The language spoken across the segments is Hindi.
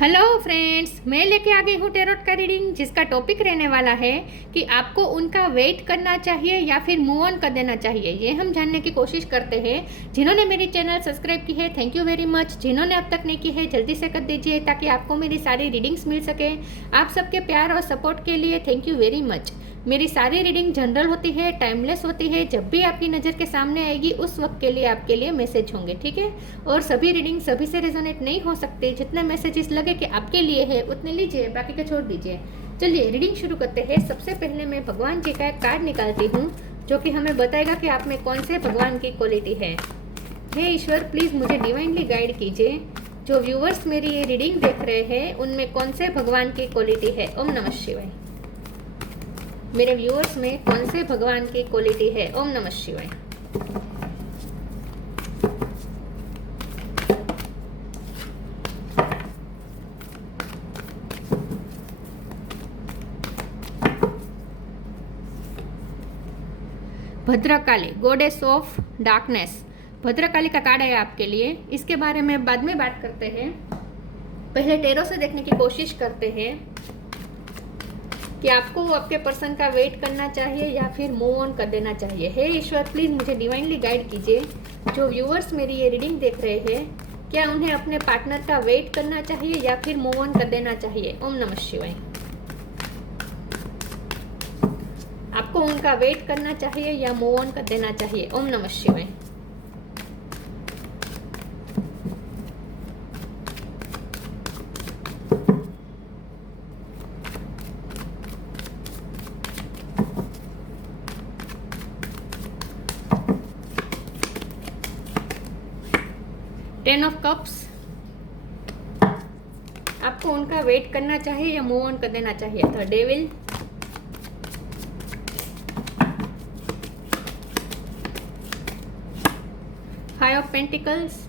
हेलो फ्रेंड्स, मैं लेके आ गई हूँ टेरोट का रीडिंग, जिसका टॉपिक रहने वाला है कि आपको उनका वेट करना चाहिए या फिर मूव ऑन कर देना चाहिए। ये हम जानने की कोशिश करते हैं। जिन्होंने मेरी चैनल सब्सक्राइब की है, थैंक यू वेरी मच। जिन्होंने अब तक नहीं की है, जल्दी से कर दीजिए ताकि आपको मेरी सारी रीडिंग्स मिल सके। आप सबके प्यार और सपोर्ट के लिए थैंक यू वेरी मच। मेरी सारी रीडिंग जनरल होती है, टाइमलेस होती है। जब भी आपकी नज़र के सामने आएगी उस वक्त के लिए आपके लिए मैसेज होंगे, ठीक है। और सभी रीडिंग सभी से रेजोनेट नहीं हो सकते। जितने मैसेजेस लगे कि आपके लिए है उतने लीजिए, बाकी के छोड़ दीजिए। चलिए रीडिंग शुरू करते हैं। सबसे पहले मैं भगवान जी का एक कार्ड निकालती हूँ जो कि हमें बताएगा कि आप में कौन से भगवान की क्वालिटी है। हे ईश्वर, प्लीज़ मुझे डिवाइनली गाइड कीजिए। जो व्यूवर्स मेरी ये रीडिंग देख रहे हैं उनमें कौन से भगवान की क्वालिटी है। ओम नमः शिवाय। मेरे व्यूअर्स में कौन से भगवान की क्वालिटी है। ओम नमः शिवाय। Bhadrakali, goddess of darkness. Bhadrakali का कार्ड है आपके लिए। इसके बारे में बाद में बात करते हैं। पहले टेरो से देखने की कोशिश करते हैं कि आपको आपके पर्सन का वेट करना चाहिए या फिर मूव ऑन कर देना चाहिए। हे ईश्वर, प्लीज़ मुझे डिवाइनली गाइड कीजिए। जो व्यूअर्स मेरी ये रीडिंग देख रहे हैं, क्या उन्हें अपने पार्टनर का वेट करना चाहिए या फिर मूव ऑन कर देना चाहिए। ओम नमः शिवाय। आपको उनका वेट करना चाहिए या मूव ऑन कर देना चाहिए। ओम नमः शिवाय। Ten of cups. आपको उनका वेट करना चाहिए या मूव ऑन कर देना चाहिए। The devil. Five of pentacles.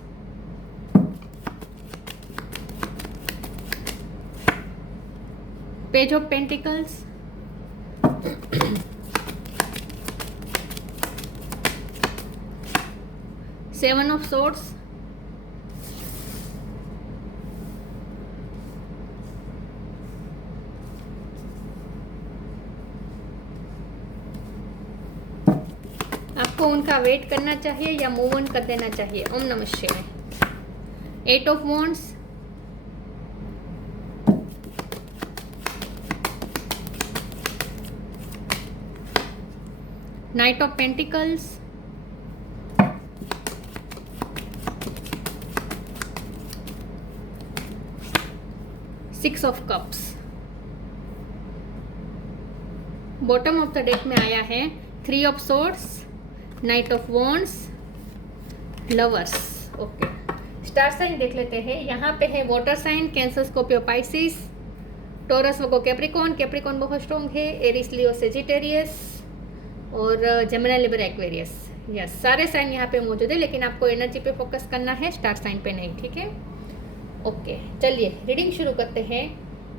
Page of pentacles. Seven of swords. आपको उनका वेट करना चाहिए या मूव ऑन कर देना चाहिए। ओम नमः शिवाय। Eight of wands. Knight of pentacles. Six of cups. Bottom of the deck में आया है three of swords, knight of wands, lovers. Okay, star sign देख लेते हैं। यहाँ पे है water sign, Cancer, Scorpio, Pisces, Taurus, Virgo, Capricorn. Capricorn बहुत स्ट्रॉन्ग है। एरिस, लियो, सेजिटेरियस और जेमिनी, लिब्रा, एक्वेरियस। यस, सारे साइन यहाँ पे मौजूद है, लेकिन आपको एनर्जी पे फोकस करना है, स्टार साइन पे नहीं, ठीक है। ओके, चलिए रीडिंग शुरू करते हैं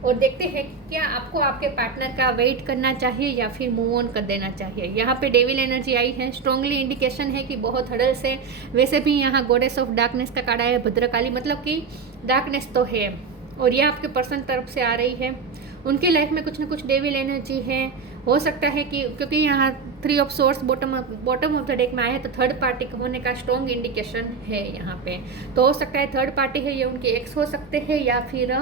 और देखते हैं क्या आपको आपके पार्टनर का वेट करना चाहिए या फिर मूव ऑन कर देना चाहिए। यहाँ पे डेविल एनर्जी आई है, स्ट्रांगली इंडिकेशन है कि बहुत हडल से। वैसे भी यहाँ गॉडेस ऑफ डार्कनेस का कार्ड आया है, भद्रकाली, मतलब कि डार्कनेस तो है और यह आपके पर्सन तरफ से आ रही है। उनकी लाइफ में कुछ ना कुछ डेविल एनर्जी है। हो सकता है कि क्योंकि यहाँ three of source bottom of the deck में आया है, तो थर्ड पार्टी होने का स्ट्रॉन्ग इंडिकेशन है यहाँ पे। तो हो सकता है थर्ड पार्टी है, ये उनके एक्स हो सकते हैं या फिर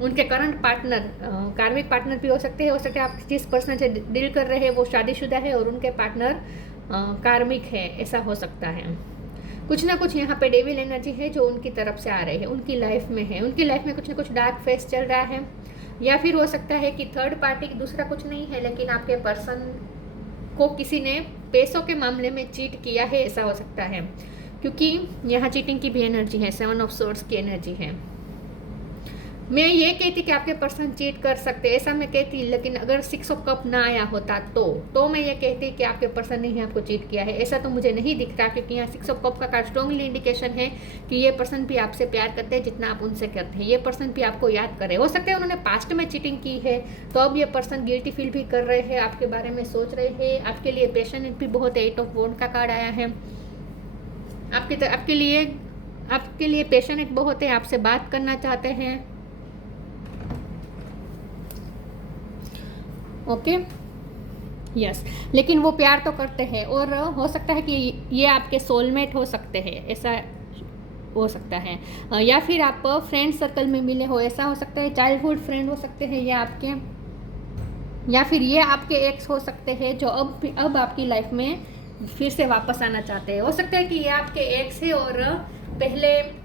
उनके करंट पार्टनर, कार्मिक पार्टनर भी हो सकते हैं। हो सकता है आप जिस पर्सन से डील कर रहे हैं वो शादीशुदा है और उनके पार्टनर कार्मिक है, ऐसा हो सकता है। कुछ ना कुछ यहाँ पे डेविल एनर्जी है जो उनकी तरफ से आ रही है, उनकी लाइफ में है। उनकी लाइफ में कुछ ना कुछ डार्क फेस चल रहा है, या फिर हो सकता है कि थर्ड पार्टी दूसरा कुछ नहीं है, लेकिन आपके पर्सन को किसी ने पैसों के मामले में चीट किया है, ऐसा हो सकता है। क्योंकि यहाँ चीटिंग की भी एनर्जी है, सेवन ऑफ सोर्ड्स की एनर्जी है। मैं ये कहती कि आपके पर्सन चीट कर सकते, ऐसा मैं कहती, लेकिन अगर सिक्स ऑफ कप ना आया होता तो मैं ये कहती कि आपके पर्सन ने ही आपको चीट किया है। ऐसा तो मुझे नहीं दिखता, क्योंकि यहाँ सिक्स ऑफ कप का कार्ड स्ट्रॉन्गली इंडिकेशन है कि ये पर्सन भी आपसे प्यार करते हैं जितना आप उनसे करते हैं। ये पर्सन भी आपको याद करे। हो सकता है उन्होंने पास्ट में चीटिंग की है, तो अब ये पर्सन गिल्टी फील भी कर रहे हैं, आपके बारे में सोच रहे हैं, आपके लिए पैशनेट भी बहुत है। एट ऑफ वॉन्ड का कार्ड आया है, आपके लिए पैशनेट बहुत है, आपसे बात करना चाहते हैं, ओके, यस। लेकिन वो प्यार तो करते हैं, और हो सकता है कि ये आपके सोलमेट हो सकते हैं, ऐसा हो सकता है। या फिर आप फ्रेंड सर्कल में मिले हो, ऐसा हो सकता है। चाइल्डहुड फ्रेंड हो सकते हैं ये आपके, या फिर ये आपके एक्स हो सकते हैं जो अब आपकी लाइफ में फिर से वापस आना चाहते हैं। हो सकता है कि ये आपके एक्स है और पहले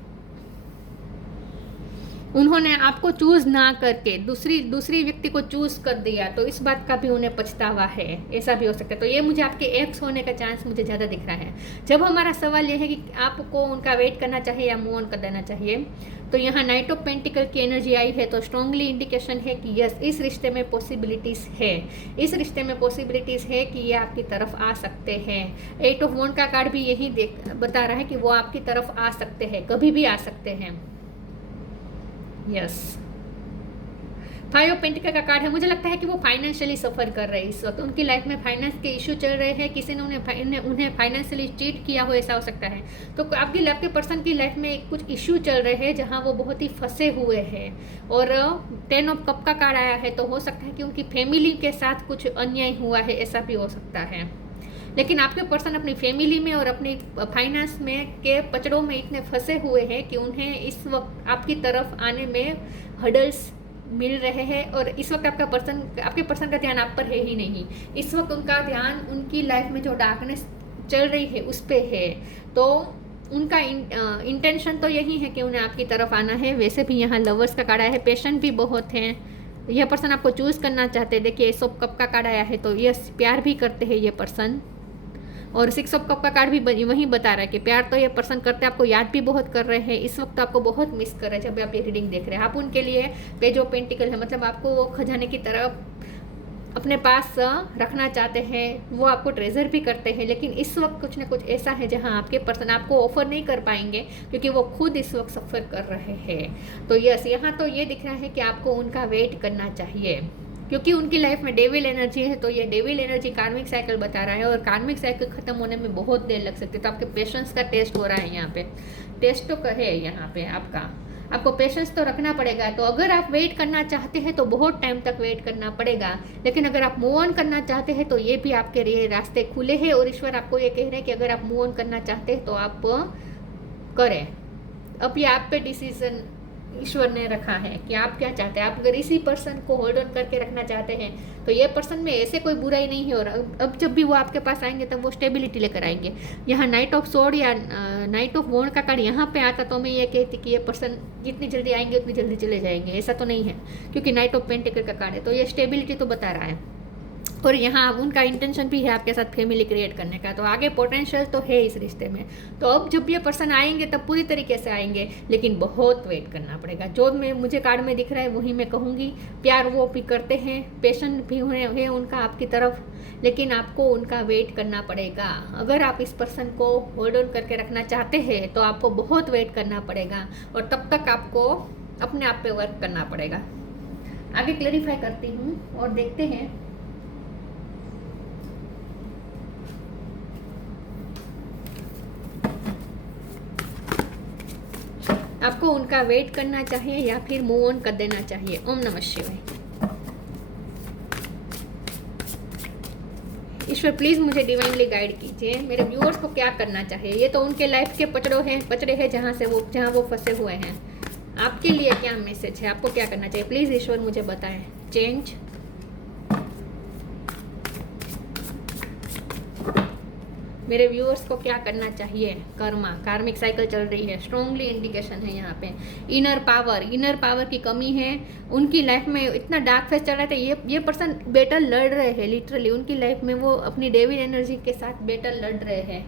उन्होंने आपको चूज ना करके दूसरी व्यक्ति को चूज कर दिया, तो इस बात का भी उन्हें पछतावा है, ऐसा भी हो सकता है। तो ये मुझे आपके एक्स होने का चांस मुझे ज़्यादा दिख रहा है। जब हमारा सवाल ये है कि आपको उनका वेट करना चाहिए या मूव ऑन कर देना चाहिए, तो यहाँ नाइट ऑफ पेंटिकल की एनर्जी आई है, तो स्ट्रांगली इंडिकेशन है कि यस, इस रिश्ते में पॉसिबिलिटीज़ है, इस रिश्ते में पॉसिबिलिटीज़ है कि ये आपकी तरफ आ सकते हैं। 8 ऑफ वॉन्ड का कार्ड भी यही बता रहा है कि वो आपकी तरफ आ सकते हैं, कभी भी आ सकते हैं। यस, 5 ऑफ पेंटिकल का कार्ड है। मुझे लगता है कि वो फाइनेंशियली सफ़र कर रहे हैं इस वक्त, उनकी लाइफ में फाइनेंस के इशू चल रहे हैं, किसी ने उन्हें फाइनेंशियली चीट किया हो, ऐसा हो सकता है। तो आपके पर्सन की लाइफ में कुछ इशू चल रहे हैं जहां वो बहुत ही फंसे हुए हैं। और 10 ऑफ कप का कार्ड आया है, तो हो सकता है कि उनकी फैमिली के साथ कुछ अन्याय हुआ है, ऐसा भी हो सकता है। लेकिन आपके पर्सन अपनी फैमिली में और अपनी फाइनेंस में के पचड़ों में इतने फंसे हुए हैं कि उन्हें इस वक्त आपकी तरफ आने में हर्डल्स मिल रहे हैं, और इस वक्त आपके पर्सन का ध्यान आप पर है ही नहीं। इस वक्त उनका ध्यान उनकी लाइफ में जो डार्कनेस चल रही है उस पर है। तो उनका इंटेंशन तो यही है कि उन्हें आपकी तरफ आना है। वैसे भी यहाँ लवर्स का कार्ड आया है, पेशेंट भी बहुत हैं, यह पर्सन आपको चूज़ करना चाहते हैं। देखिए 100 कप का कार्ड आया है, तो यस, प्यार भी करते हैं ये पर्सन। और 6 ऑफ कप का कार्ड भी वही बता रहा है कि प्यार तो ये पर्सन करते हैं, आपको याद भी बहुत कर रहे हैं, इस वक्त आपको बहुत मिस कर रहे हैं। जब आप ये रीडिंग देख रहे हैं, आप उनके लिए पेज ऑफ पेंटिकल है, मतलब आपको वो खजाने की तरफ अपने पास रखना चाहते हैं, वो आपको ट्रेजर भी करते हैं। लेकिन इस वक्त कुछ ना कुछ ऐसा है जहां आपके पर्सन आपको ऑफर नहीं कर पाएंगे, क्योंकि वो खुद इस वक्त सफ़र कर रहे हैं। तो यस, यहाँ तो ये दिख रहा है कि आपको उनका वेट करना चाहिए, क्योंकि उनकी लाइफ में डेविल एनर्जी है। तो ये डेविल एनर्जी कार्मिक साइकिल बता रहा है, और कार्मिक साइकिल खत्म होने में बहुत देर लग सकती है। तो आपके पेशेंस का टेस्ट हो रहा है यहाँ पे, टेस्ट तो कहे यहाँ पे आपको पेशेंस तो रखना पड़ेगा। तो अगर आप वेट करना चाहते हैं तो बहुत टाइम तक वेट करना पड़ेगा, लेकिन अगर आप मूव ऑन करना चाहते हैं तो ये भी आपके लिए रास्ते खुले हैं। और ईश्वर आपको ये कह रहे हैं कि अगर आप मूव ऑन करना चाहते हैं तो आप करें। अब ये आप पे डिसीजन ईश्वर ने रखा है कि आप क्या चाहते हैं। आप अगर इसी पर्सन को होल्ड ऑन करके रखना चाहते हैं तो ये पर्सन में ऐसे कोई बुराई नहीं है, और अब जब भी वो आपके पास आएंगे तब वो स्टेबिलिटी लेकर आएंगे। यहाँ नाइट ऑफ सोर्ड या नाइट ऑफ वॉन्ड का कार्ड यहाँ पे आता तो मैं ये कहती कि ये पर्सन जितनी जल्दी आएंगे उतनी जल्दी चले जाएंगे, ऐसा तो नहीं है, क्योंकि नाइट ऑफ पेंटिकल का कार्ड है, तो ये स्टेबिलिटी तो बता रहा है। और यहाँ उनका इंटेंशन भी है आपके साथ फैमिली क्रिएट करने का, तो आगे पोटेंशियल तो है इस रिश्ते में। तो अब जब ये पर्सन आएंगे तब पूरी तरीके से आएंगे, लेकिन बहुत वेट करना पड़ेगा। जो मुझे कार्ड में दिख रहा है वही मैं कहूँगी। प्यार वो भी करते हैं, पेशेंट भी है उनका आपकी तरफ, लेकिन आपको उनका वेट करना पड़ेगा। अगर आप इस पर्सन को होल्ड ऑन करके रखना चाहते हैं तो आपको बहुत वेट करना पड़ेगा, और तब तक आपको अपने आप पे वर्क करना पड़ेगा। आगे क्लैरिफाई करती हूँ और देखते हैं। आपको उनका वेट करना चाहिए या फिर मूव ऑन कर देना चाहिए। ओम नमः शिवाय। ईश्वर प्लीज मुझे डिवाइनली गाइड कीजिए, मेरे व्यूअर्स को क्या करना चाहिए। ये तो उनके लाइफ के पचड़े हैं जहाँ वो फंसे हुए हैं। आपके लिए क्या मैसेज है, आपको क्या करना चाहिए, प्लीज ईश्वर मुझे बताएं। चेंज, मेरे व्यूअर्स को क्या करना चाहिए। कर्मा, कार्मिक साइकिल चल रही है, स्ट्रॉन्गली इंडिकेशन है यहाँ पे। इनर पावर की कमी है उनकी लाइफ में। इतना डार्क फेस चल रहा था, ये पर्सन बैटल लड़ रहे हैं, लिटरली उनकी लाइफ में वो अपनी डेविल एनर्जी के साथ बैटल लड़ रहे हैं,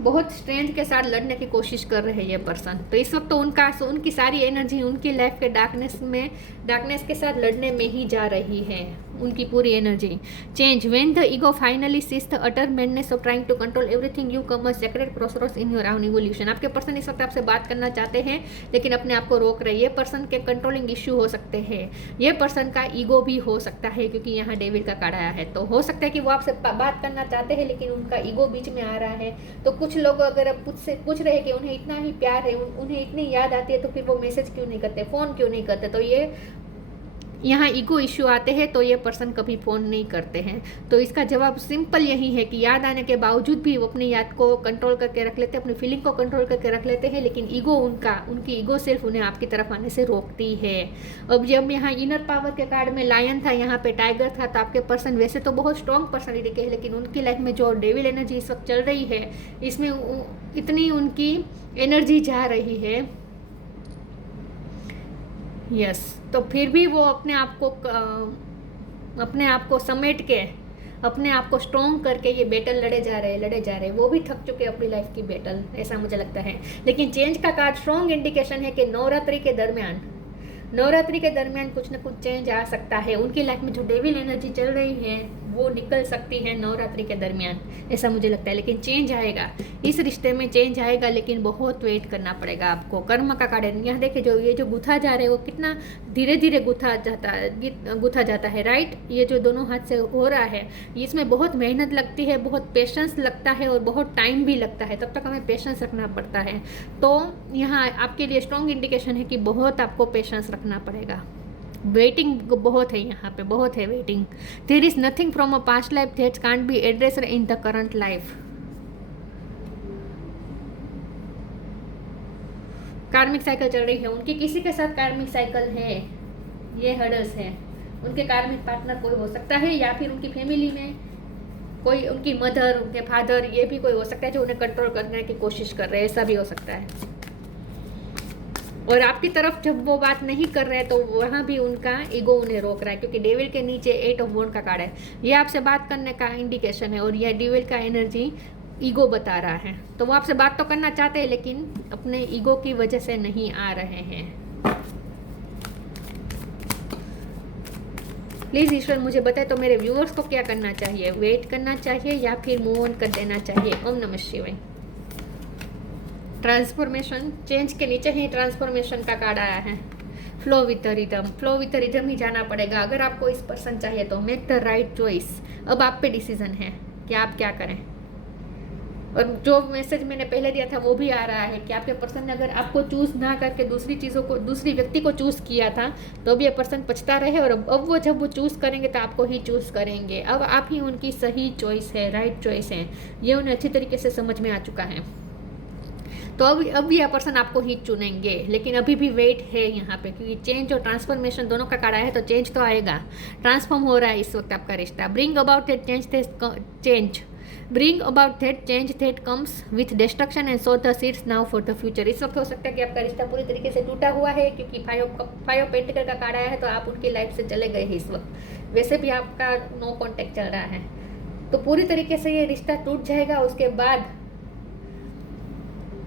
बहुत स्ट्रेंथ के साथ लड़ने की कोशिश कर रहे हैं ये पर्सन। तो इस वक्त तो उनकी सारी एनर्जी उनकी लाइफ के डार्कनेस के साथ लड़ने में ही जा रही है, उनकी पूरी energy. Change, when the ego finally cease the utter madness of trying to control everything you come a secret crossroads in your own evolution. आपके पर्सन इस वक्त आपसे बात करना चाहते हैं लेकिन अपने आप को रोक रहे हैं। ये पर्सन के कंट्रोलिंग इश्यू हो सकते हैं, ये पर्सन का ईगो भी हो सकता है, क्योंकि यहाँ डेविल का कार्ड आया है। तो हो सकता है कि वो आपसे बात करना चाहते हैं लेकिन उनका ईगो बीच में आ रहा है। तो कुछ लोग अगर पूछ रहे हैं कि उन्हें इतना ही प्यार है, उन्हें इतनी याद आती है, तो फिर वो मैसेज क्यों नहीं करते, फ़ोन क्यों नहीं करते। तो ये यहाँ ईगो इश्यू आते हैं तो ये पर्सन कभी फ़ोन नहीं करते हैं। तो इसका जवाब सिंपल यही है कि याद आने के बावजूद भी वो अपनी याद को कंट्रोल करके रख लेते हैं, अपनी फीलिंग को कंट्रोल करके रख लेते हैं, लेकिन ईगो उनकी ईगो सिर्फ उन्हें आपकी तरफ आने से रोकती है। अब जब यहाँ इनर पावर के कार्ड में लायन था, यहाँ पे टाइगर था, तो आपके पर्सन वैसे तो बहुत स्ट्रॉन्ग पर्सनैलिटी के है, लेकिन उनकी लाइफ में जो डेविल एनर्जी इस वक्त चल रही है, इसमें इतनी उनकी एनर्जी जा रही है, यस, तो फिर भी वो अपने आप को समेट के, अपने आप को स्ट्रॉन्ग करके ये बैटल लड़े जा रहे, वो भी थक चुके अपनी लाइफ की बैटल, ऐसा मुझे लगता है। लेकिन चेंज का कार्ड स्ट्रॉन्ग इंडिकेशन है कि नवरात्रि के दरमियान कुछ न कुछ चेंज आ सकता है। उनकी लाइफ में जो डेविल एनर्जी चल रही है वो निकल सकती है नवरात्रि के दरमियान, ऐसा मुझे लगता है। लेकिन चेंज आएगा, इस रिश्ते में चेंज आएगा, लेकिन बहुत वेट करना पड़ेगा आपको। कर्म का कार्ड है, यहाँ देखिए जो ये जो गुथा जा रहा है वो कितना धीरे धीरे गुथा जाता है, राइट। ये जो दोनों हाथ से हो रहा है, इसमें बहुत मेहनत लगती है, बहुत पेशेंस लगता है और बहुत टाइम भी लगता है, तब तक हमें पेशेंस रखना पड़ता है। तो यहाँ आपके लिए स्ट्रॉन्ग इंडिकेशन है कि बहुत आपको पेशेंस रखना पड़ेगा। वेटिंग बहुत है, यहाँ पे बहुत है waiting. There is nothing from a past life that can't be addressed in the current life. Karmic cycle चल रही है उनकी, किसी के साथ कार्मिक साइकिल है, ये हर्डल्स है। उनके कार्मिक पार्टनर कोई हो सकता है, या फिर उनकी फैमिली में कोई, उनकी मदर, उनके फादर, ये भी कोई हो सकता है जो उन्हें कंट्रोल करने की कोशिश कर रहे हैं, ऐसा भी हो सकता है। और आपकी तरफ जब वो बात नहीं कर रहे हैं तो वहाँ भी उनका ईगो उन्हें रोक रहा है, क्योंकि डेविल के नीचे 8 ऑफ वॉन्ड का कार्ड है, ये आपसे बात करने का इंडिकेशन है, और यह डेविल का एनर्जी ईगो बता रहा है। तो वो आपसे बात तो करना चाहते हैं, लेकिन अपने ईगो की वजह से नहीं आ रहे हैं। प्लीज़ ईश्वर मुझे बताए तो मेरे व्यूअर्स को क्या करना चाहिए, वेट करना चाहिए या फिर मूव ऑन कर देना चाहिए। ओम नमः शिवाय। ट्रांसफॉर्मेशन, चेंज के नीचे ही ट्रांसफॉर्मेशन का कार्ड आया है। फ्लो विथ द रिदम ही जाना पड़ेगा अगर आपको इस पर्सन चाहिए तो। Make the right choice. अब आप पे डिसीजन है कि आप क्या करें। और जो मैसेज मैंने पहले दिया था वो भी आ रहा है कि आपके पर्सन ने अगर आपको चूज़ ना करके दूसरी व्यक्ति को चूज़ किया था तो अब ये पर्सन पछता रहे, और अब वो जब वो चूज़ करेंगे तो आपको ही चूज़ करेंगे। अब आप ही उनकी सही चॉइस है, राइट चॉइस है, ये उन्हें अच्छी तरीके से समझ में आ चुका है। तो अब यह पर्सन आपको ही चुनेंगे, लेकिन अभी भी वेट है यहाँ पे, क्योंकि चेंज और ट्रांसफॉर्मेशन दोनों का कार्ड आया है, तो चेंज तो आएगा, ट्रांसफॉर्म हो रहा है इस वक्त आपका रिश्ता। Bring about that change that comes with destruction and so the seeds now for the future. इस वक्त हो सकता है कि आपका रिश्ता पूरी तरीके से टूटा हुआ है, क्योंकि फाइव ऑफ पेंटिकल का कार्ड आया है, तो आप उनकी लाइफ से चले गए हैं इस वक्त। वैसे भी आपका नो कॉन्टेक्ट चल रहा है, तो पूरी तरीके से ये रिश्ता टूट जाएगा। उसके बाद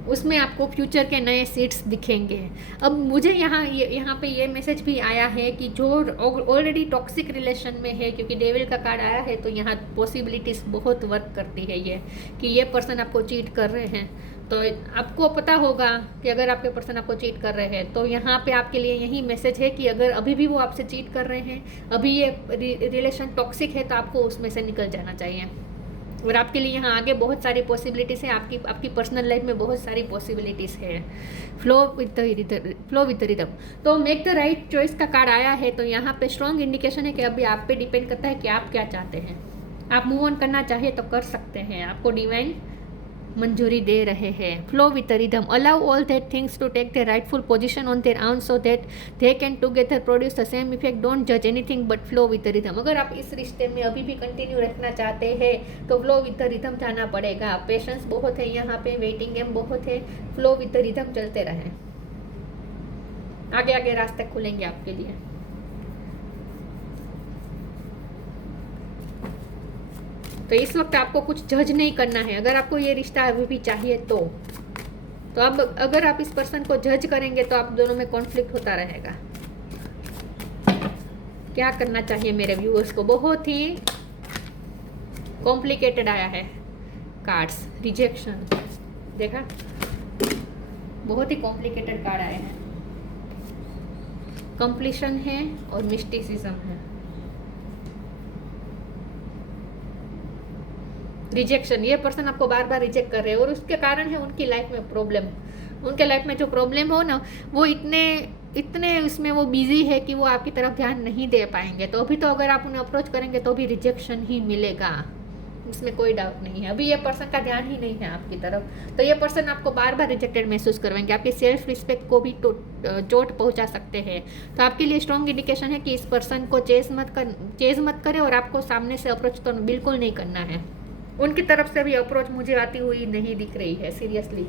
उसमें आपको फ्यूचर के नए सीड्स दिखेंगे। अब मुझे यहाँ पे ये मैसेज भी आया है कि जो ऑलरेडी टॉक्सिक रिलेशन में है, क्योंकि डेविल का कार्ड आया है, तो यहाँ पॉसिबिलिटीज़ बहुत वर्क करती है ये कि ये पर्सन आपको चीट कर रहे हैं। तो आपको पता होगा कि अगर आपके पर्सन आपको चीट कर रहे हैं, तो यहाँ पे आपके लिए यही मैसेज है कि अगर अभी भी वो आपसे चीट कर रहे हैं, अभी ये रिलेशन टॉक्सिक है, तो आपको उसमें से निकल जाना चाहिए। और आपके लिए यहाँ आगे बहुत सारी पॉसिबिलिटीज़ है, आपकी पर्सनल लाइफ में बहुत सारी पॉसिबिलिटीज़ है। Flow with the rhythm. तो मेक द राइट चॉइस का कार्ड आया है, तो यहाँ पे स्ट्रॉन्ग इंडिकेशन है कि अभी आप पे डिपेंड करता है कि आप क्या चाहते हैं। आप मूव ऑन करना चाहिए तो कर सकते हैं, आपको डिवाइन मंजूरी दे रहे हैं। Flow with the rhythm. Allow all that things to take the rightful position on their own so that they can together produce the same effect. Don't जज anything but flow with the rhythm. अगर आप इस रिश्ते में अभी भी कंटिन्यू रखना चाहते हैं तो फ्लो विद द रिदम जाना पड़ेगा। पेशेंस बहुत है यहाँ पे, वेटिंग गेम बहुत है। फ्लो विद द रिदम चलते रहें, आगे आगे रास्ते खुलेंगे आपके लिए। तो इस वक्त आपको कुछ जज नहीं करना है। अगर आपको ये रिश्ता अभी भी चाहिए तो अब अगर आप इस पर्सन को जज करेंगे तो आप दोनों में कॉन्फ्लिक्ट होता रहेगा। क्या करना चाहिए मेरे व्यूअर्स को? बहुत ही कॉम्प्लिकेटेड आया है कार्ड्स। रिजेक्शन देखा, बहुत ही कॉम्प्लिकेटेड कार्ड आए हैं। कंप्लीशन है और मिस्टिसिज्म है। रिजेक्शन, ये पर्सन आपको बार बार रिजेक्ट कर रहे हैं और उसके कारण है उनकी लाइफ में प्रॉब्लम। उनके लाइफ में जो प्रॉब्लम हो ना, वो इतने इतने उसमें वो बिजी है कि वो आपकी तरफ ध्यान नहीं दे पाएंगे। तो अभी तो अगर आप उन्हें अप्रोच करेंगे तो भी रिजेक्शन ही मिलेगा, इसमें कोई डाउट नहीं है। अभी ये पर्सन का ध्यान ही नहीं है आपकी तरफ, तो ये पर्सन आपको बार बार रिजेक्टेड महसूस करवाएंगे, आपकी सेल्फ रिस्पेक्ट को भी चोट पहुंचा सकते हैं। तो आपके लिए स्ट्रॉन्ग इंडिकेशन है कि इस पर्सन को चेज मत करे और आपको सामने से अप्रोच तो बिल्कुल नहीं करना है। उनकी तरफ से भी अप्रोच मुझे आती हुई नहीं दिख रही है, सीरियसली।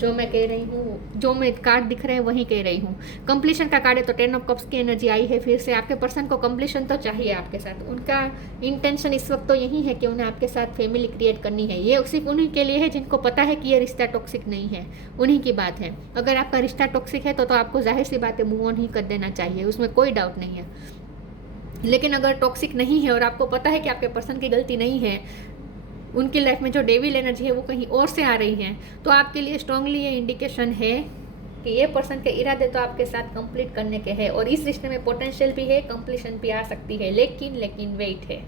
जो मैं कह रही हूँ, जो मैं कार्ड दिख रहे हैं वही कह रही हूँ। कंप्लीशन का कार्ड है तो 10 ऑफ कप्स की एनर्जी आई है फिर से। आपके पर्सन को कंप्लीशन तो चाहिए आपके साथ, उनका इंटेंशन इस वक्त तो यही है कि उन्हें आपके साथ फैमिली क्रिएट करनी है। ये सिर्फ उन्हीं के लिए है जिनको पता है कि ये रिश्ता टॉक्सिक नहीं है, उन्हीं की बात है। अगर आपका रिश्ता टॉक्सिक है तो आपको जाहिर सी बात है मूव ऑन ही कर देना चाहिए, उसमें कोई डाउट नहीं है। लेकिन अगर टॉक्सिक नहीं है और आपको पता है कि आपके पर्सन की गलती नहीं है, उनकी लाइफ में जो डेविल एनर्जी है वो कहीं और से आ रही है, तो आपके लिए स्ट्रांगली ये इंडिकेशन है कि ये पर्सन के इरादे तो आपके साथ कंप्लीट करने के हैं और इस रिश्ते में पोटेंशियल भी है, कंप्लीशन भी आ सकती है। लेकिन वेट है,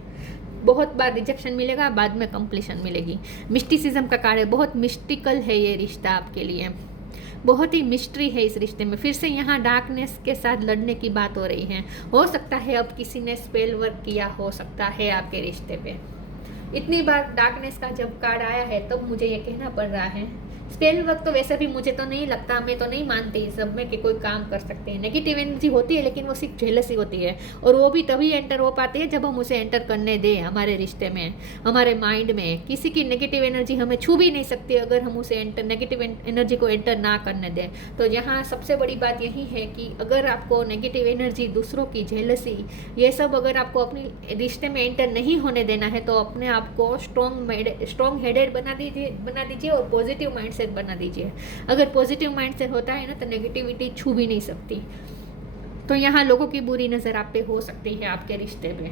बहुत बार रिजेक्शन मिलेगा, बाद में कंप्लीशन मिलेगी। मिस्टिसिज्म का कार्ड है, बहुत मिस्टिकल है ये रिश्ता आपके लिए, बहुत ही मिस्ट्री है इस रिश्ते में। फिर से यहाँ डार्कनेस के साथ लड़ने की बात हो रही है। हो सकता है अब किसी ने स्पेल वर्क किया हो सकता है आपके रिश्ते पे। इतनी बार डार्कनेस का जब कार्ड आया है तब मुझे ये कहना पड़ रहा है। स्पेल वर्क तो वैसे भी मुझे तो नहीं लगता, मैं तो नहीं मानती इस सब में कि कोई काम कर सकते हैं। नेगेटिव एनर्जी होती है लेकिन वो सिर्फ जेलसी होती है, और वो भी तभी एंटर हो पाती है जब हम उसे एंटर करने दें हमारे रिश्ते में, हमारे माइंड में। किसी की नेगेटिव एनर्जी हमें छू भी नहीं सकती अगर हम उसे नेगेटिव एनर्जी को एंटर ना करने दें। तो यहाँ सबसे बड़ी बात यही है कि अगर आपको नेगेटिव एनर्जी, दूसरों की जेलसी, ये सब अगर आपको अपने रिश्ते में एंटर नहीं होने देना है तो अपने आप को स्ट्रॉन्ग हेडेड बना दीजिए और पॉजिटिव माइंड बना दीजिए। अगर पॉजिटिव माइंड से होता है ना तो नेगेटिविटी छू भी नहीं सकती। तो यहाँ लोगों की बुरी नजर आप पे हो सकती है आपके रिश्ते में।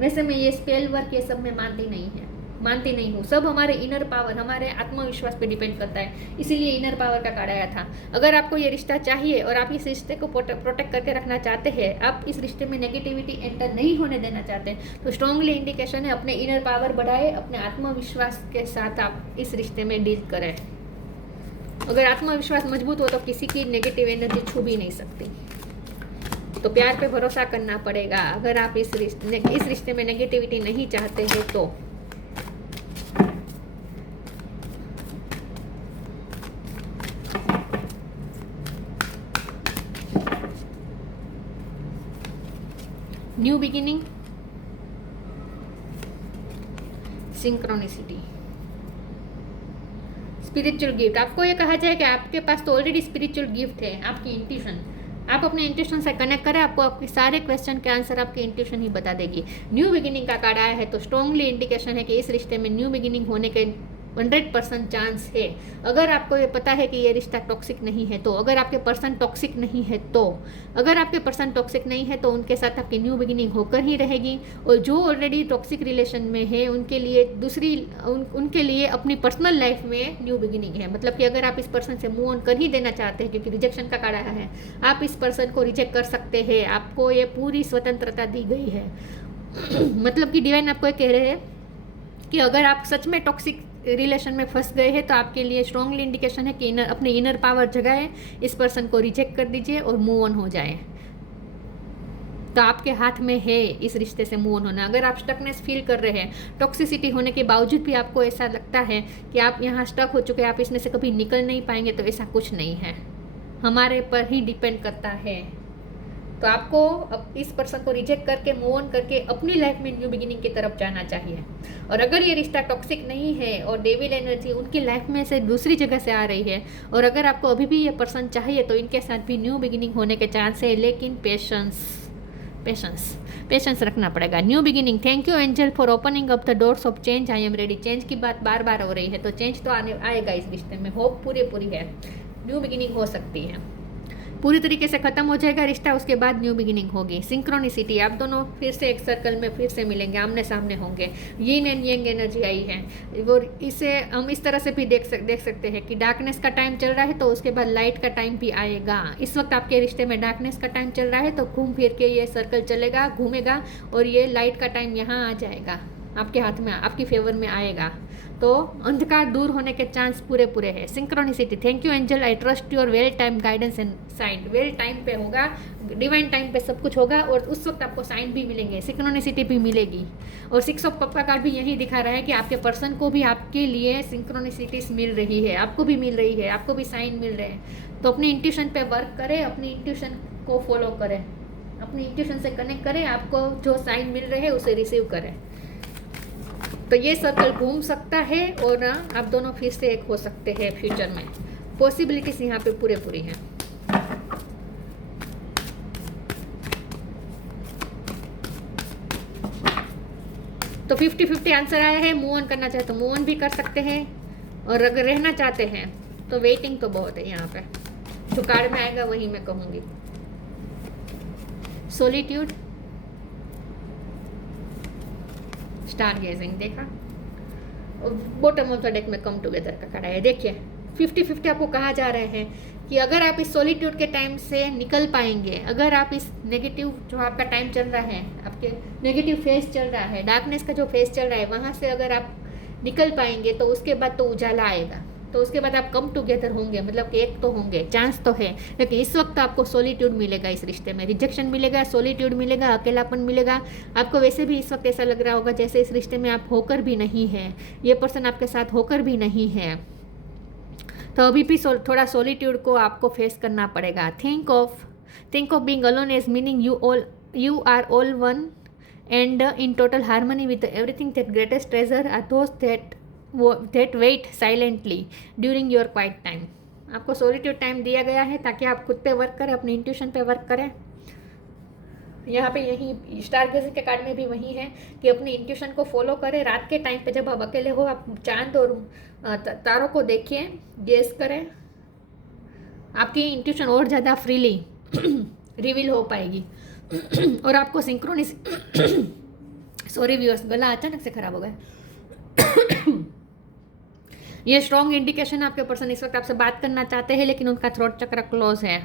वैसे मैं ये स्पेल वर्क ये सब में मानती नहीं हूँ। सब हमारे इनर पावर, हमारे आत्मविश्वास पे डिपेंड करता है, इसीलिए इनर पावर का कार्ड आया था। अगर आपको ये रिश्ता चाहिए और आप इस रिश्ते को प्रोटेक्ट करके रखना चाहते हैं, आप इस रिश्ते में नेगेटिविटी एंटर नहीं होने देना चाहते, तो स्ट्रांगली इंडिकेशन है अपने इनर पावर बढ़ाए, अपने आत्मविश्वास के साथ आप इस रिश्ते में डील करें। अगर आत्मविश्वास मजबूत हो तो किसी की नेगेटिव एनर्जी छू भी नहीं सकती। तो प्यार पे भरोसा करना पड़ेगा अगर आप इस रिश्ते में नेगेटिविटी नहीं चाहते हैं तो। New beginning, synchronicity, spiritual gift. आपको ये कहा जाए कि आपके पास तो ऑलरेडी स्पिरिचुअल गिफ्ट है, आपकी इंट्यूशन। आप अपने इंट्यूशन से कनेक्ट करें, आपको आपके सारे क्वेश्चन के आंसर आपकी इंट्यूशन ही बता देगी। न्यू बिगिनिंग का कार्ड आया है तो स्ट्रांगली इंडिकेशन है कि इस रिश्ते में न्यू बिगिनिंग होने के 100% चांस है। अगर आपको ये पता है कि ये रिश्ता टॉक्सिक नहीं है तो, अगर आपके पर्सन टॉक्सिक नहीं है तो, अगर आपके पर्सन टॉक्सिक नहीं है तो उनके साथ आपकी न्यू बिगिनिंग होकर ही रहेगी। और जो ऑलरेडी टॉक्सिक रिलेशन में है उनके लिए उनके लिए अपनी पर्सनल लाइफ में न्यू बिगिनिंग है। मतलब कि अगर आप इस पर्सन से मूव ऑन कर ही देना चाहते हैं, क्योंकि रिजेक्शन का कार्ड आया है, आप इस पर्सन को रिजेक्ट कर सकते हैं, आपको ये पूरी स्वतंत्रता दी गई है। मतलब कि डिवाइन आपको ये कह रहे हैं कि अगर आप सच में टॉक्सिक रिलेशन में फंस गए हैं तो आपके लिए स्ट्रांगली इंडिकेशन है कि अपने इनर पावर जगाए, इस पर्सन को रिजेक्ट कर dीजिए और मूव ऑन हो जाए। तो आपके हाथ में है इस रिश्ते से मूव ऑन होना। अगर आप स्टकनेस फील कर रहे हैं, टॉक्सिसिटी होने के बावजूद भी आपको ऐसा लगता है कि आप यहाँ स्टक हो चुके हैं, आप इसमें से कभी निकल नहीं पाएंगे, तो ऐसा कुछ नहीं है, हमारे पर ही डिपेंड करता है। तो आपको अब इस पर्सन को रिजेक्ट करके मूव ऑन करके अपनी लाइफ में न्यू बिगिनिंग की तरफ जाना चाहिए। और अगर ये रिश्ता टॉक्सिक नहीं है और डेविल एनर्जी उनकी लाइफ में से दूसरी जगह से आ रही है और अगर आपको अभी भी ये पर्सन चाहिए तो इनके साथ भी न्यू बिगिनिंग होने के चांस है, लेकिन पेशेंस रखना पड़ेगा। New beginning, thank you angel for opening up the doors of change, I am ready. Change की बात बार बार हो रही है तो चेंज तो आएगा इस रिश्ते में, होप पूरी है, न्यू बिगिनिंग हो सकती है, पूरी तरीके से खत्म हो जाएगा रिश्ता, उसके बाद न्यू बिगिनिंग होगी। सिंक्रोनिसिटी, आप दोनों फिर से एक सर्कल में फिर से मिलेंगे, आमने सामने होंगे। यिन एंड यंग एनर्जी आई है, वो इसे हम इस तरह से भी देख सकते हैं कि डार्कनेस का टाइम चल रहा है तो उसके बाद लाइट का टाइम भी आएगा। इस वक्त आपके रिश्ते में डार्कनेस का टाइम चल रहा है तो घूम फिर के ये सर्कल चलेगा, घूमेगा और ये लाइट का टाइम यहाँ आ जाएगा। आपके हाथ में, आपकी फेवर में आएगा। तो अंधकार दूर होने के चांस पूरे पूरे हैं। Synchronicity, thank you angel, I trust your well time guidance and sign. Well time पे होगा, डिवाइन टाइम पे सब कुछ होगा और उस वक्त आपको साइन भी मिलेंगे, सिंक्रोनिसिटी भी मिलेगी। और 6 ऑफ कप का कार्ड भी यही दिखा रहा है कि आपके पर्सन को भी आपके लिए सिंक्रोनिसिटीज मिल रही है, आपको भी मिल रही है, आपको भी साइन मिल रहे हैं। तो अपनी इंट्यूशन पे वर्क करें, अपनी इंट्यूशन को फॉलो करें, अपनी इंट्यूशन से कनेक्ट करें, आपको जो साइन मिल रहे हैं उसे रिसीव करें। तो ये सर्कल घूम सकता है और आप दोनों फिर से एक हो सकते हैं फ्यूचर में। पॉसिबिलिटीज यहाँ पे पूरे पूरी हैं। तो 50-50 आंसर आया है। मूव ऑन करना चाहे तो मूव ऑन भी कर सकते हैं, और अगर रहना चाहते हैं तो वेटिंग तो बहुत है यहाँ पे। जो कार्ड में आएगा वही मैं कहूँगी। सोलिट्यूड, स्टार गेजिंग देखा, बॉटम ऑफ द डेक में कम टुगेदर का कार्ड है। देखिए 50-50 आपको कहा जा रहे हैं कि अगर आप इस सॉलिट्यूड के टाइम से निकल पाएंगे, अगर आप इस नेगेटिव जो आपका टाइम चल रहा है, आपके नेगेटिव फेज चल रहा है, डार्कनेस का जो फेज चल रहा है, वहाँ से अगर आप निकल पाएंगे तो उसके बाद तो उजाला आएगा। तो उसके बाद आप कम टुगेदर होंगे, मतलब कि एक तो होंगे, चांस तो है। लेकिन इस वक्त आपको सॉलिट्यूड मिलेगा, इस रिश्ते में रिजेक्शन मिलेगा, सॉलिट्यूड मिलेगा, अकेलापन मिलेगा। आपको वैसे भी इस वक्त ऐसा लग रहा होगा जैसे इस रिश्ते में आप होकर भी नहीं है, ये पर्सन आपके साथ होकर भी नहीं है। तो अभी भी थोड़ा सॉलिट्यूड को आपको फेस करना पड़ेगा। Think of being alone as meaning you are all one and in total harmony with everything. That greatest treasure are those that wait silently during your quiet time। आपको सॉलिट्यूड टाइम दिया गया है ताकि आप खुद पे वर्क करें, अपनी इंट्यूशन पे वर्क करें। यहाँ पे यही स्टार गेजिंग के कार्ड में भी वही है कि अपनी इंट्यूशन को फॉलो करें। रात के टाइम पे जब आप अकेले हो, आप चांद और तारों को देखिए, गेस करें, आपकी इंट्यूशन और ज़्यादा फ्रीली रिवील हो पाएगी। और आपको सिंक्रोनिस सॉरी व्यूअर्स, गला अचानक से खराब हो गया। ये स्ट्रॉन्ग इंडिकेशन आपके पर्सन इस वक्त आपसे बात करना चाहते हैं, लेकिन उनका थ्रोट चक्र क्लोज है,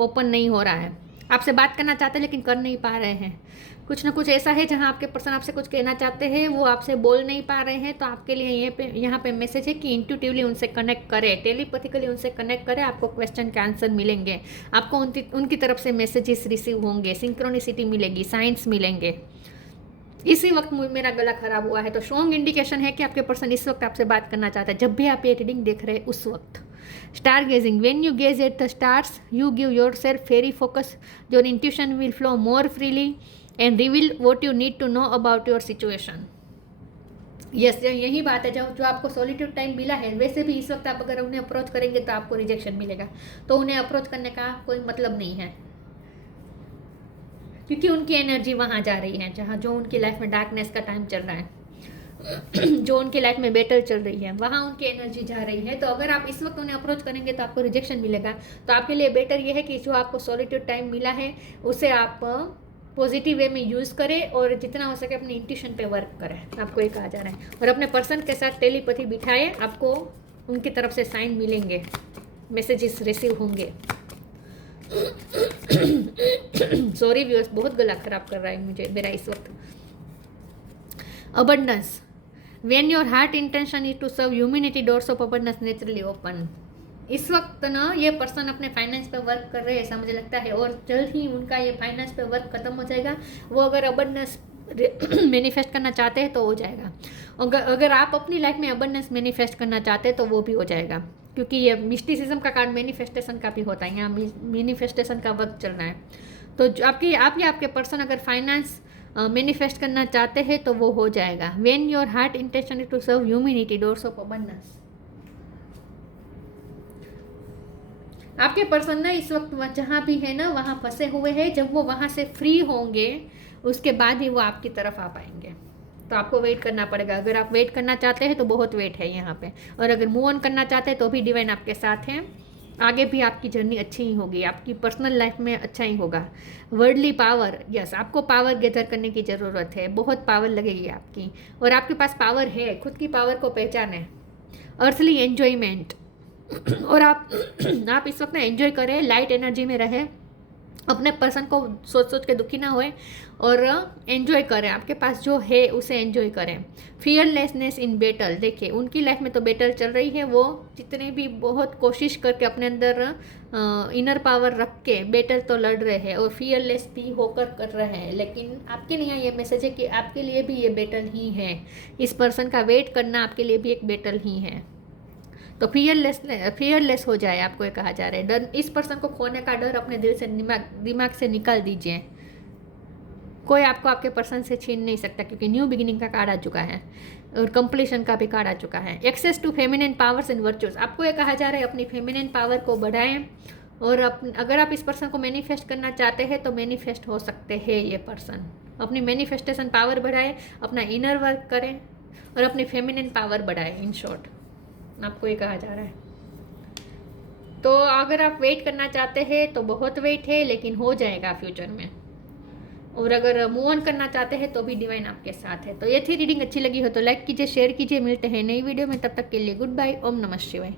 ओपन नहीं हो रहा है। आपसे बात करना चाहते हैं लेकिन कर नहीं पा रहे हैं। कुछ ना कुछ ऐसा है जहां आपके पर्सन आपसे कुछ कहना चाहते हैं, वो आपसे बोल नहीं पा रहे हैं। तो आपके लिए यहाँ पे मैसेज है कि इंट्यूटिवली उनसे कनेक्ट करें, टेलीपैथिकली उनसे कनेक्ट करें। आपको क्वेश्चन के आंसर मिलेंगे, आपको उनकी तरफ से मैसेजेस रिसीव होंगे, सिंक्रोनिसिटी मिलेगी, साइंस मिलेंगे। इसी वक्त मेरा गला खराब हुआ है, तो स्ट्रॉन्ग इंडिकेशन है कि आपके पर्सन इस वक्त आपसे बात करना चाहता है। जब भी आप ये रीडिंग देख रहे हैं उस वक्त star gazing, when you gaze at the stars you give yourself very focus, your intuition will flow more freely and reveal what you need to know about your situation. Yes, यही बात है। जो आपको सॉलिट्यूड टाइम मिला है, वैसे भी इस वक्त आप अगर उन्हें अप्रोच करेंगे तो आपको रिजेक्शन मिलेगा। तो उन्हें अप्रोच करने का कोई मतलब नहीं है, क्योंकि उनकी एनर्जी वहाँ जा रही है जहाँ जो उनकी लाइफ में डार्कनेस का टाइम चल रहा है, जो उनकी लाइफ में बेटर चल रही है, वहाँ उनकी एनर्जी जा रही है। तो अगर आप इस वक्त उन्हें अप्रोच करेंगे तो आपको रिजेक्शन मिलेगा। तो आपके लिए बेटर ये है कि जो आपको सॉलिट्यूड टाइम मिला है उसे आप पॉजिटिव वे में यूज़ करें और जितना हो सके अपनी इंट्यूशन पे वर्क करें। आपको ये कहा जा रहा है। और अपने पर्सन के साथ टेलीपैथी बिठाएं, आपको उनकी तरफ से साइन मिलेंगे, मैसेजेस रिसीव होंगे। सॉरी व्यूअर्स, बहुत गला खराब कर रहा है मुझे मेरा इस वक्त। Abundance, when your heart intention is to serve humanity, doors of abundance naturally open. इस वक्त ना ये पर्सन अपने फाइनेंस पे वर्क कर रहे हैं ऐसा मुझे लगता है, और जल्द ही उनका ये फाइनेंस पे वर्क खत्म हो जाएगा। वो अगर अबंडेंस मैनिफेस्ट करना चाहते हैं तो हो जाएगा। अगर आप अपनी लाइफ में अबंडेंस मैनिफेस्ट करना चाहते हैं तो वो भी हो जाएगा, क्योंकि ये मिस्टिसिज्म का कार्ड मैनिफेस्टेशन का भी होता है। यहाँ मैनिफेस्टेशन का वक्त चल रहा है। तो आपके पर्सन अगर फाइनेंस मैनिफेस्ट करना चाहते हैं तो वो हो जाएगा। When your heart intention is to serve humanity, doors of abundance. आपके पर्सन ना इस वक्त जहाँ भी है ना वहाँ फंसे हुए हैं। जब वो वहाँ से फ्री होंगे उसके बाद ही वो आपकी तरफ आ पाएंगे। तो आपको वेट करना पड़ेगा। अगर आप वेट करना चाहते हैं तो बहुत वेट है यहाँ पे, और अगर मूव ऑन करना चाहते हैं तो भी डिवाइन आपके साथ हैं। आगे भी आपकी जर्नी अच्छी ही होगी, आपकी पर्सनल लाइफ में अच्छा ही होगा। वर्ल्डली पावर, यस, आपको पावर गैदर करने की ज़रूरत है, बहुत पावर लगेगी आपकी, और आपके पास पावर है। खुद की पावर को पहचानें। अर्थली एन्जॉयमेंट, और आप इस वक्त ना एंजॉय करें, लाइट एनर्जी में रहें, अपने पर्सन को सोच सोच के दुखी ना होए और एंजॉय करें, आपके पास जो है उसे एंजॉय करें। फियरलेसनेस इन बैटल, देखिए उनकी लाइफ में तो बैटल चल रही है, वो जितने भी बहुत कोशिश करके अपने अंदर इनर पावर रख के बैटल तो लड़ रहे हैं और फियरलेस भी होकर कर रहे हैं, लेकिन आपके लिए ये मैसेज है कि आपके लिए भी ये बैटल ही है। इस पर्सन का वेट करना आपके लिए भी एक बैटल ही है। तो फियरलेस हो जाए, आपको ये कहा जा रहा है। डर, इस पर्सन को खोने का डर अपने दिल से दिमाग से निकाल दीजिए। कोई आपको आपके पर्सन से छीन नहीं सकता, क्योंकि न्यू बिगिनिंग का कार्ड आ चुका है और कंप्लीशन का भी कार्ड आ चुका है। Access to feminine powers and virtuous, आपको ये कहा जा रहा है अपनी फेमिनिन पावर को बढ़ाएं और अगर आप इस पर्सन को मैनिफेस्ट करना चाहते हैं तो मैनिफेस्ट हो सकते हैं। ये पर्सन अपनी मैनिफेस्टेशन पावर बढ़ाए, अपना इनर वर्क करें और अपनी फेमिनिन पावर बढ़ाए। इन शॉर्ट आपको ये कहा जा रहा है। तो अगर आप वेट करना चाहते हैं तो बहुत वेट है, लेकिन हो जाएगा फ्यूचर में। और अगर मूव ऑन करना चाहते हैं तो भी डिवाइन आपके साथ है। तो ये थी रीडिंग, अच्छी लगी हो तो लाइक कीजिए, शेयर कीजिए। मिलते हैं नई वीडियो में, तब तक के लिए गुड बाय। ओम नमः शिवाय।